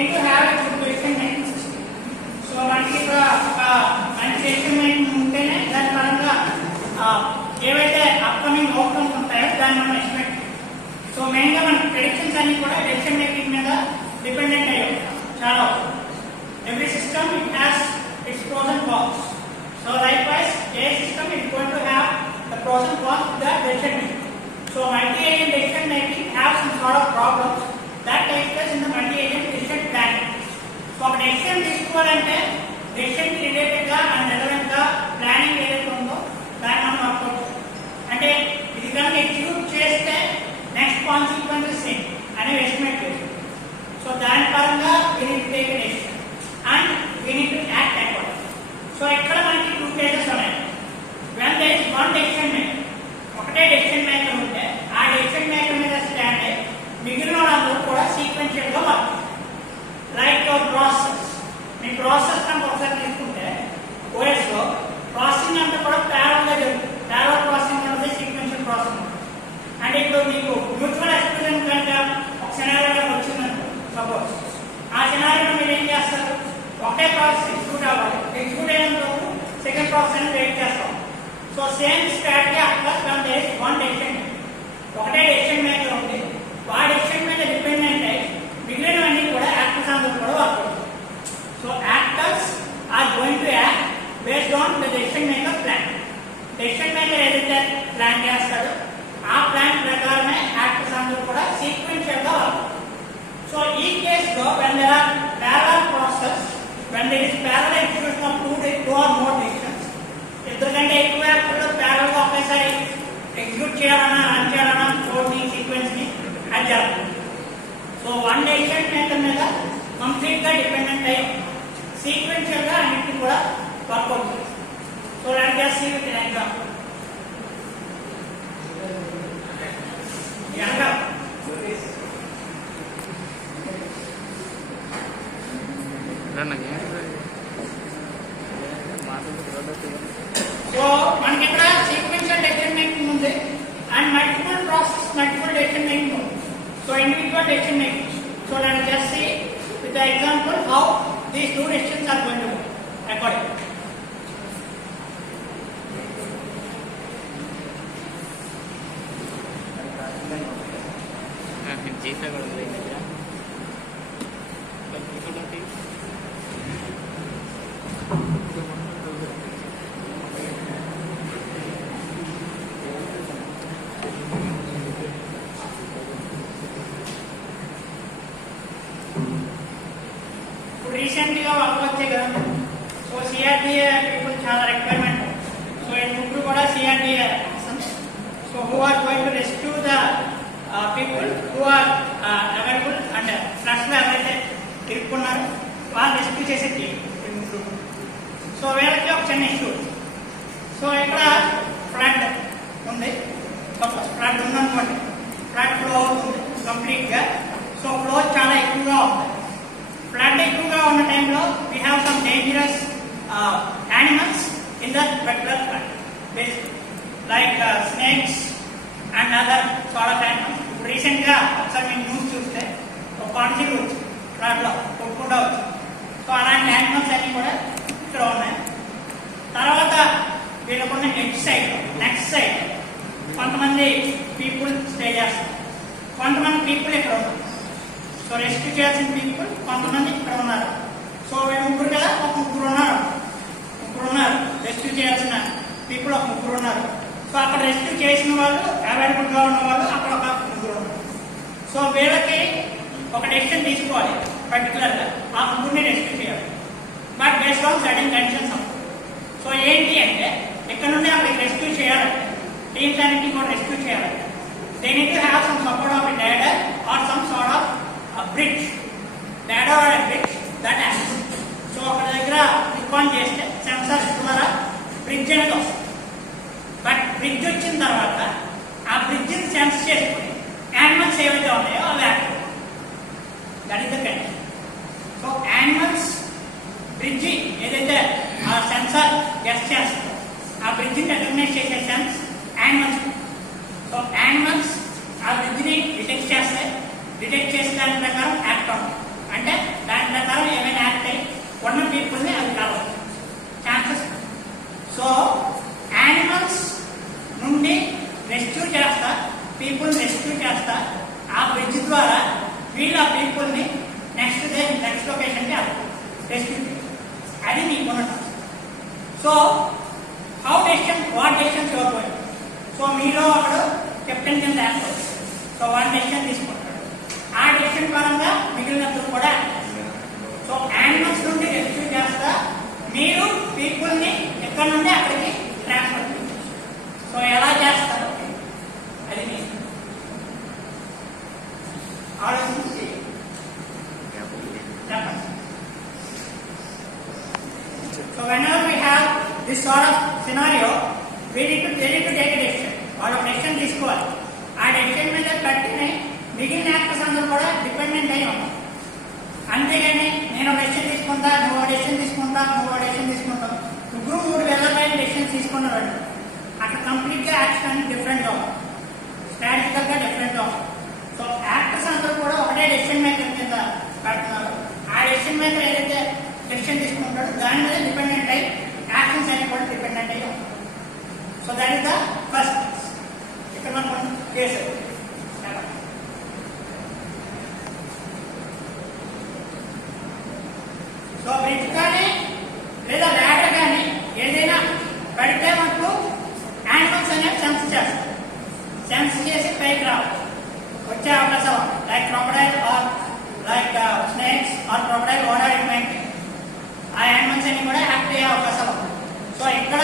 need to have a good decision making system. So మనకి ఒక మంచి decision making ఉంటేనే దాని పరంగా ఏవైతే అప్కమింగ్ అవుట్కమ్స్ ఉంటాయో దాన్ని మనం ఎస్టిమేట్. సో మెయిన్ గా మన ప్రెడిక్షన్స్ అన్ని కూడా decision making మీద డిపెండెంట్ అయ్యి ఉంటాయి చాలా. Every system it has its pros and cons. So likewise, a system is going to have the pros and cons of the decision making. So multi-agent decision making have some sort of problems that takes place in the multi-agent decision planning. So ఒక డెసిషన్ తీసుకోవాలంటే decision related గా and relevant గా ప్లానింగ్ ఏదైతే ఉందో దాన్ని మనం వర్కౌట్. అంటే ఇది కనుక ఎగ్జిక్యూట్ చేస్తే నెక్స్ట్ కాన్సిక్వెన్సెస్ ఏంటి అనేవి ఎస్టిమేట్ చేస్తాం. సో దాని పరంగా we need to take a decision and we need to act accordingly. So ఇక్కడ మనకి 2 cases ఉన్నాయి. When there is one decision maker, ఒకటే డెసిషన్ మేకర్ ఉంటే ఆ డెసిషన్ మేకర్ మీద స్టాండ్ అయ్యి మిగిలిన వాళ్ళందరూ కూడా సీక్వెన్షియల్ గా వర్క్. లైక్ యువర్ ప్రాసెస్, మీ ప్రాసెస్ కనుక ఒకసారి తీసుకుంటే ఓఎస్ లో ప్రాసెసింగ్ అంతా కూడా ప్యారల్ గా జరుగుతుంది. ప్యారల్ ప్రాసెసింగ్ అనేది సీక్వెన్షియల్ ప్రాసెసింగ్. అంటే ఇప్పుడు మీకు మ్యూచువల్ ఎక్స్పీరియన్స్ కనుక ఒక సినారియో వచ్చిందంటే సపోజ్ ఆ సినారియో మీరు ఏం చేస్తారు, ఒకటే ప్రాసెస్ ఎగ్జిక్యూట్ అవ్వాలి. ఎగ్జిక్యూట్ అయినంత సెకండ్ ప్రాసెస్ అని వెయిట్ చేస్తాం. So same strategy apply from there is one decision maker. ఒకటే డెసిషన్ మేకర్ ఉంది, ఆ డెసిషన్ మీద డిపెండెంట్ అయ్యి మిగిలినవన్నీ కూడా యాక్టర్స్ అందరూ కూడా వర్క్ అవుతారు. So actors are going to act based on the decision maker plan. Decision maker ఏదైతే ప్లాన్ చేస్తాడో ఆ ప్లాన్ ప్రకారమే యాక్టర్స్ అందరూ కూడా సీక్వెన్షియల్ గా వర్క్. సో ఈ కేసులో when there are parallel process, when there is parallel execution of two or more decisions, ఎందుకంటే ఎక్కువ యాక్టర్లు ప్యారల్ గా ఒకేసారి ఎగ్జిక్యూట్ చేయాలన్నా రన్ చేయాలన్నా కోడ్ ని సీక్వెన్స్ ని అది జరుగుతుంది. సో వన్ డెసిషన్ మేకర్ మీద కంప్లీట్ గా డిపెండెంట్ అయ్యి సీక్వెన్షియల్ గా అన్నింటినీ కూడా వర్క్ అవుతుంది. So let us see with an example. So మనకి ఇక్కడ సీక్వెన్షియల్ డెసిషన్ మేకింగ్ ఉంది and multiple process, multiple decision making ఉంది. So individual decision making. So let us see with the example how these two decisions are going to work accordingly. Recent గా work వచ్చే కదా. So CRDA people చాలా requirement. So ఈ ముగ్గురు కూడా CRDA. So who are going to rescue the people who are available and floods లో ఎవరైతే ఇరుక్కున్నారు వాళ్ళు రెస్క్యూ చేసే టీం ఈ ముగ్గురు. సో వీళ్ళకి ఒక చిన్న ఇష్యూ. సో ఇక్కడ ఫ్లడ్ ఉంది, ఫ్లడ్ ఉందనుకోండి, ఫ్లడ్ ఫ్లో అవుతుంది కంప్లీట్ గా. సో ఫ్లో చాలా ఎక్కువగా ఉంది. ఫ్లడ్ ఎక్కువగా ఉన్న టైంలో we have some dangerous animals in the regular flood, like snakes and other sort of animals. Recent గా ఒకసారి మేము న్యూస్ చూస్తే ఒక కాన్సిల్ వచ్చింది, ఫ్లడ్ లో కొట్టుకుంటా వచ్చింది. సో అలాంటి యానిమల్స్ అన్ని కూడా ఇక్కడ ఉన్నాయి. తర్వాత వీళ్ళకున్న నెక్స్ట్ సైడ్ కొంతమంది పీపుల్ స్టే చేస్తారు, కొంతమంది పీపుల్ ఇక్కడ ఉన్నారు. సో రెస్క్యూ చేయాల్సిన పీపుల్ కొంతమంది ఇక్కడ ఉన్నారు. సో వీళ్ళు ముగ్గురు కదా, ఒక ముగ్గురు ఉన్నారు రెస్క్యూ చేయాల్సిన పీపుల్ ఒక ముగ్గురు ఉన్నారు. సో అక్కడ రెస్క్యూ చేసిన వాళ్ళు, అవైలబుల్ గా ఉన్న వాళ్ళు అక్కడ ఒక ముగ్గురు ఉన్నారు. సో వీళ్ళకి ఒక డెసిషన్ తీసుకోవాలి పర్టికులర్ గా, ఆ ముగ్గురిని రెస్క్యూ చేయాలి. But based on certain conditions. So ఏంటి అంటే ఇక్కడ నుండి అక్కడికి రెస్క్యూ చేయాలంటే టీమ్స్ అన్నింటినీ కూడా రెస్క్యూ చేయాలంటే they need to have some support of a ladder or some sort of bridge, ladder or a bridge that acts. So ఒక దగ్గర క్లిక్ ఆన్ చేస్తే సెన్సార్ ద్వారా బ్రిడ్జ్ అనేది వస్తుంది. బట్ బ్రిడ్జ్ వచ్చిన తర్వాత ఆ బ్రిడ్జ్ ని సెన్స్ చేసుకుని యానిమల్స్ ఏవైతే ఉన్నాయో అవి act. That is the condition. So animals bridge ఏదైతే ఆ సెన్సార్ గెస్ట్ చేస్తుందో ఆ బ్రిడ్జ్ ని రికగ్నైజ్ చేసే సెన్స్ యానిమల్స్. సో యానిమల్స్ ఆ బ్రిడ్జ్ ని డిటెక్ట్ చేస్తాయి, డిటెక్ట్ చేసే దాని ప్రకారం యాక్ట్ అవుతుంది. అంటే దాని ప్రకారం ఏమైనా యాక్ట్ అయ్యి ఉన్న పీపుల్ని అవి కలవచ్చు ఛాన్సెస్. సో యానిమల్స్ నుండి రెస్క్యూ చేస్తా, పీపుల్ రెస్క్యూ చేస్తా, ఆ బ్రిడ్జ్ ద్వారా వీళ్ళు ఆ పీపుల్ని నెక్స్ట్ లొకేషన్కి రెస్క్యూ అది మీకు ఉండటం. So how decision what decisions your going. So మీలో ఒకడు కెప్టెన్ కింద వేస్తాడు. సో వాడు డెసిషన్ తీసుకుంటాడు. ఆ డెసిషన్ పరంగా మిగిలినప్పుడు కూడా సో యానిమల్స్ నుండి రెస్క్యూ చేస్తా, మీరు పీపుల్ని ఎక్కడ నుండి అక్కడికి ట్రాన్స్ఫర్ చేస్తారు. సో ఎలా చేస్తారు అది మీరు ఆలోచించి చెప్పండి. So whenever we have this sort of scenario, we need to take a decision. వాళ్ళు డెసిషన్ తీసుకోవాలి. ఆ డెసిషన్ మీద కట్టిన మిగిలిన యాక్టర్స్ అందరూ కూడా డిపెండెంట్ అయి ఉంటాం. అంతేగాని నేను డెసిషన్ తీసుకుంటా, నువ్వు డెసిషన్ తీసుకుంటా, నువ్వు డెసిషన్ తీసుకుంటావు, ముగ్గురు మూడు వెళ్ళబోయే డెసిషన్ తీసుకున్నాడు అక్కడ కంప్లీట్ గా యాక్షన్ అనేది డిఫరెంట్ గా ఉంటుంది, స్ట్రాటజికల్ గా డిఫరెంట్ గా ఉంటుంది. సో యాక్టర్స్ అందరూ కూడా ఒకటే డెసిషన్ మేకర్ కింద కడుతున్నారు. ఆ డెసిషన్ మేకర్ ఏదైతే డెసిషన్ తీసుకుంటాడో దాని మీద డిపెండెంట్ అయ్యి యాక్షన్స్ అన్ని కూడా డిపెండెంట్ అయ్యి ఉంటాయి. So that is the first. ఇక్కడ మనం కేసు సో బ్రిడ్జ్ కానీ లేదా ల్యాడర్ కానీ ఏదైనా పడితే మనకు యానిమల్స్ అనేవి సెన్స్ చేస్తాయి. సెన్స్ చేసి పైకి రావాలి, వచ్చే అవకాశం like crocodile or like snakes or crocodile water it might, ఆ యానిమల్స్ అన్ని కూడా యాక్ట్ అయ్యే అవకాశం ఉంది. సో ఇక్కడ